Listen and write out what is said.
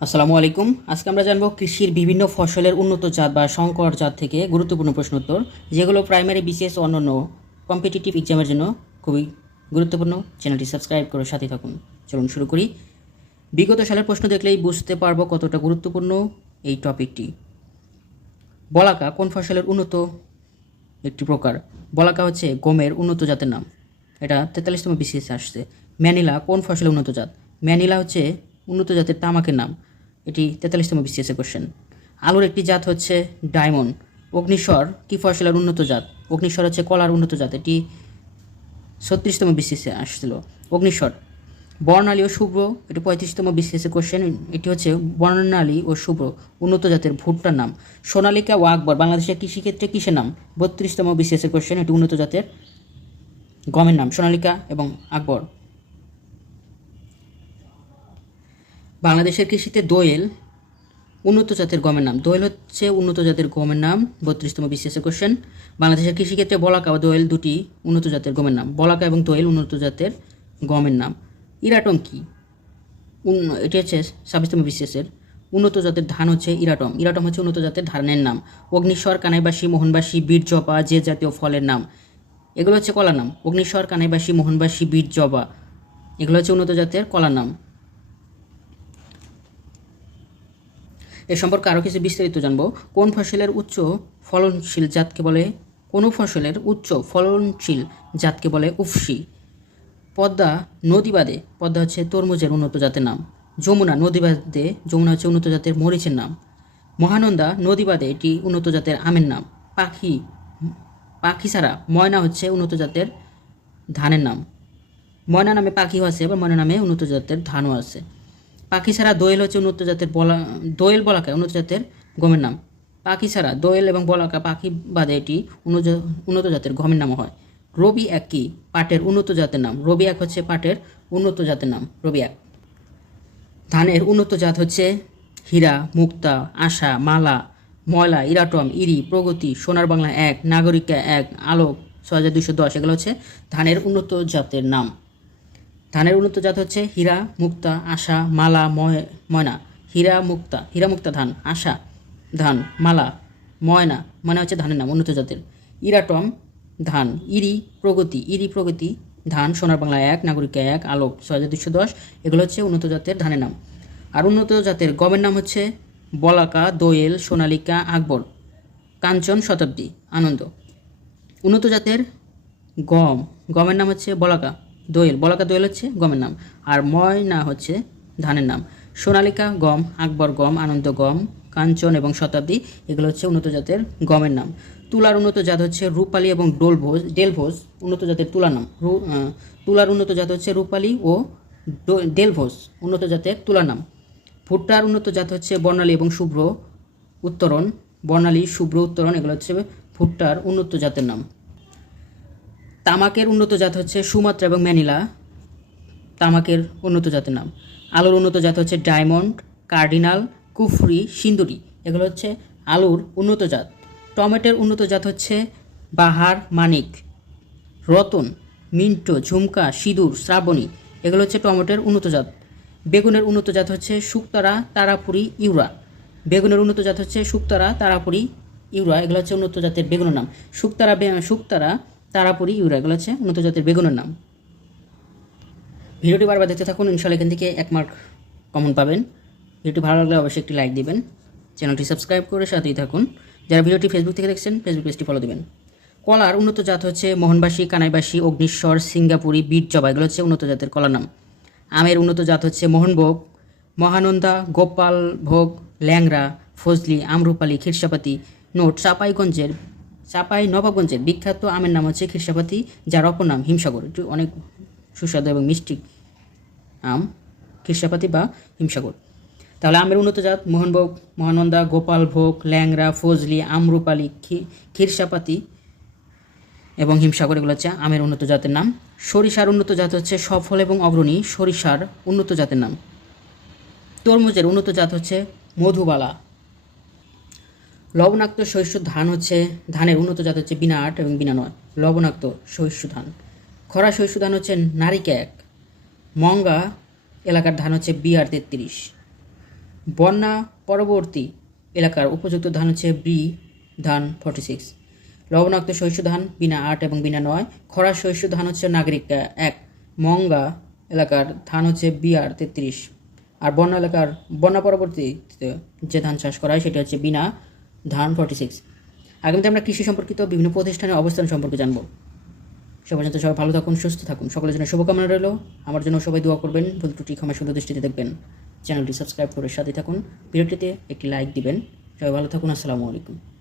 আসসালামু আলাইকুম। আজকে আমরা জানব কৃষির বিভিন্ন ফসলের উন্নত জাত বা সংকর জাত থেকে গুরুত্বপূর্ণ প্রশ্ন উত্তর। যেগুলো প্রাইমারি ও অন্যান্য কম্পিটিটিভ এক্সামের জন্য খুবই গুরুত্বপূর্ণ। চ্যানেলটি সাবস্ক্রাইব করে সাথে থাকুন। চলুন শুরু করি। বিগত সালের প্রশ্ন দেখলেই বুঝতে পারব কতটা গুরুত্বপূর্ণ এই টপিকটি। বলাকা কোন ফসলের উন্নত একটি প্রকার? বলাকা হচ্ছে গমের উন্নত জাতের নাম। এটা তেতাল্লিশতম বিসিএস আসছে। ম্যানিলা কোন ফসলের উন্নত জাত? ম্যানিলা হচ্ছে উন্নত জাতের তামাকের নাম। এটি তেতাল্লিশতম বিসিএস এর কোশ্চেন আলুর একটি জাত হচ্ছে ডায়মন্ড। অগ্নিস্বর কি ফসলের উন্নত জাত। অগ্নিস্বর হচ্ছে কলার উন্নত জাত। এটি ছত্রিশতম বিসিএসে আসছিল। অগ্নিস্বর। বর্ণালী ও শুভ্র, এটি পঁয়ত্রিশতম বিসিএসে কোশ্চেন এটি হচ্ছে বর্ণালী ও শুভ্র, উন্নত জাতের ভুট্টার নাম। সোনালিকা ও আকবর বাংলাদেশের কৃষিক্ষেত্রে কিসের নাম? বত্রিশতম বিসিএসে কোশ্চেন এটি উন্নত জাতের গমের নাম। সোনালিকা এবং আকবর। বাংলাদেশের কৃষিতে দোয়েল উন্নত জাতের গমের নাম। দোয়েল হচ্ছে উন্নত জাতের গমের নাম, বত্রিশতম বিসিএস কোশ্চেন বাংলাদেশের কৃষিক্ষেত্রে বলাকা ও দোয়েল দুটি উন্নত জাতের গমের নাম। বলাকা এবং দোয়েল উন্নত জাতের গমের নাম। ইরাটম কি? এটি হচ্ছে ছাব্বিশতম বিসিএসের। উন্নত জাতের ধান হচ্ছে ইরাটম ইরাটম হচ্ছে উন্নত জাতের ধানের নাম। অগ্নিস্বর, কানাইবাসী, মোহনবাসী বীর জপা যে জাতীয় ফলের নাম। এগুলো হচ্ছে কলার নাম। অগ্নিস্বর, কানাইবাসী, মোহনবাসী বীর জবা এগুলো হচ্ছে উন্নত জাতের কলার নাম। এ সম্পর্কে আরও কিছু বিস্তারিত জানব। কোন ফসলের উচ্চ ফলনশীল জাতকে বলে, কোন ফসলের উচ্চ ফলনশীল জাতকে বলে উফসি পদ্মা নদী নদীবাদে, পদ্মা হচ্ছে তরমুজের উন্নত জাতের নাম। যমুনা নদী নদীবাদে, যমুনা হচ্ছে উন্নত জাতের মরিচের নাম। মহানন্দা নদী নদীবাদে এটি উন্নত জাতের আমের নাম। পাখি পাখি ছাড়া ময়না হচ্ছে উন্নত জাতের ধানের নাম। ময়না নামে পাখিও আছে এবং ময়না নামে উন্নত জাতের ধানও আছে। পাখি ছাড়া দোয়েল হচ্ছে উন্নত জাতের বলা, দোয়েল বলাকা উন্নত জাতের গমের নাম। পাখি ছাড়া দোয়েল এবং বলাকা পাখি বাদে এটি উন্নত জাতের গমের নাম হয়। রবি এক কি? পাটের উন্নত জাতের নাম। রবি এক হচ্ছে পাটের উন্নত জাতের নাম। রবি এক। ধানের উন্নত জাত হচ্ছে হীরা, মুক্তা আশা মালা, ময়লা ইরাটম ইরি, প্রগতি, সোনার বাংলা এক নাগরিকা এক, আলোক, ছয় হাজার দুশো দশ। এগুলো হচ্ছে ধানের উন্নত জাতের নাম। ধানের উন্নত জাত হচ্ছে হীরা, মুক্তা আশা মালা, ময়, ময়না। হীরা, মুক্তা হীরা, মুক্তা, ধান আশা ধান, মালা, ময়না। ময়না হচ্ছে ধানের নাম, উন্নত জাতের। ইরাটম, ধান, ইরি, প্রগতি। ইরি, প্রগতি, ধান, সোনার বাংলা এক, নাগরিকা এক, আলোক, ছয় হাজার দুশো দশ। এগুলো হচ্ছে উন্নত জাতের ধানের নাম। আর উন্নত জাতের গমের নাম হচ্ছে বলাকা, দোয়েল, সোনালিকা, আকবর। কাঞ্চন শতাব্দী, আনন্দ। উন্নত জাতের গম। গমের নাম হচ্ছে বলাকা। দোয়েল, বলাকা দোয়েল হচ্ছে গমের নাম, আর ময়না হচ্ছে ধানের নাম। সোনালিকা গম, আকবর গম, আনন্দ গম, কাঞ্চন এবং শতাব্দী, এগুলো হচ্ছে উন্নত জাতের গমের নাম। তুলার উন্নত জাত হচ্ছে রূপালী এবং ডোলভোজ, ডেলভোজ উন্নত জাতের তুলার নাম। তুলার উন্নত জাত হচ্ছে রূপালী ও ডেলভোজ উন্নত জাতের তুলার নাম। ভুট্টার উন্নত জাত হচ্ছে বর্ণালী এবং শুভ্র উত্তরণ। বর্ণালী, শুভ্র উত্তরণ, এগুলো হচ্ছে ভুট্টার উন্নত জাতের নাম। তামাকের উন্নত জাত হচ্ছে সুমাত্রা এবং ম্যানিলা। তামাকের উন্নত জাতের নাম। আলুর উন্নত জাত হচ্ছে ডায়মন্ড, কার্ডিনাল, কুফরি, সিন্দুরি। এগুলো হচ্ছে আলুর উন্নত জাত। টমেটোর উন্নত জাত হচ্ছে বাহার, মানিক, রতন, মিন্টো, ঝুমকা, সিঁদুর, শ্রাবণী। এগুলো হচ্ছে টমেটোর উন্নত জাত। বেগুনের উন্নত জাত হচ্ছে শুক্তারা, তারাপুরি, ইউরা। বেগুনের উন্নত জাত হচ্ছে শুক্তারা, তারাপুরি, ইউরা। এগুলো হচ্ছে উন্নত জাতের বেগুনের নাম। শুক্তারা শুক্তারা তারাপুরি ইউরা এগুলো হচ্ছে উন্নত জাতের বেগুনের নাম। ভিডিওটি বারবার দেখতে থাকুন ইনশাল্লাহ এখান থেকে এক মার্ক কমন পাবেন। ভিডিওটি ভালো লাগলে অবশ্যই একটি লাইক দিবেন, চ্যানেলটি সাবস্ক্রাইব করে সাথেই থাকুন। যারা ভিডিওটি ফেসবুক থেকে দেখছেন ফেসবুক পেজটি ফলো দিবেন। কলার উন্নত জাত হচ্ছে মোহনবাসী, কানাইবাসী, অগ্নিশ্বর, সিঙ্গাপুরি, বীর জবা, এগুলো হচ্ছে উন্নত জাতের কলার নাম। আমের উন্নত জাত হচ্ছে মোহনভোগ, মহানন্দা, গোপাল ভোগ ল্যাংরা ফজলি, আমরুপালি, খিরসাপাতি, নোট, চাপাইগঞ্জের চাপাই নবাবগঞ্জের বিখ্যাত আমের নাম হচ্ছে খিরসাপাতি, যার অপর নাম হিমসাগর। অনেক সুস্বাদু এবং মিষ্টি আম, খিরসাপাতি বা হিমসাগর। তাহলে আমের উন্নত জাত মোহনভোগ, মহানন্দা, গোপাল ভোগ ল্যাংরা ফজলি, আমরুপালি খিরসাপাতি এবং হিমসাগর, এগুলো হচ্ছে আমের উন্নত জাতের নাম। সরিষার উন্নত জাত হচ্ছে সফল এবং অগ্রণী সরিষার উন্নত জাতের নাম। তরমুজের উন্নত জাত হচ্ছে মধুবালা। লবণাক্ত শস্য ধান হচ্ছে, ধানের উন্নত জাত হচ্ছে বিনা আট এবং বিনা নয়, লবণাক্ত শস্য ধান। খরা শস্য ধান হচ্ছে নারিকা এক, মঙ্গা এলাকার ধান হচ্ছে বিআর তেত্রিশ। বন্যা পরবর্তী এলাকার উপযুক্ত ধান হচ্ছে বি, ধান ফর্টি সিক্স লবণাক্ত শস্য ধান, বিনা আট এবং বিনা নয়, খরা শস্য ধান হচ্ছে নাগরিক এক। মঙ্গা এলাকার ধান হচ্ছে বিআর তেত্রিশ। আর বন্যা এলাকার, বন্যা পরবর্তীতে যে ধান চাষ করা হয় সেটা হচ্ছে বিনা ধান ফর্টি সিক্স আগামীতে আমরা কৃষি সম্পর্কিত বিভিন্ন প্রতিষ্ঠানের অবস্থান সম্পর্কে জানব। সবার পর্যন্ত সবাই ভালো থাকুন, সুস্থ থাকুন। সকলের জন্য শুভকামনা রইল। আমার জন্য সবাই দোয়া করবেন। ভুল ত্রুটি ক্ষমা সুন্দর দৃষ্টিতে দেখবেন। চ্যানেলটি সাবস্ক্রাইব করে সাথে থাকুন। ভিডিওটিতে একটি লাইক দিবেন। সবাই ভালো থাকুন। আসসালামু আলাইকুম।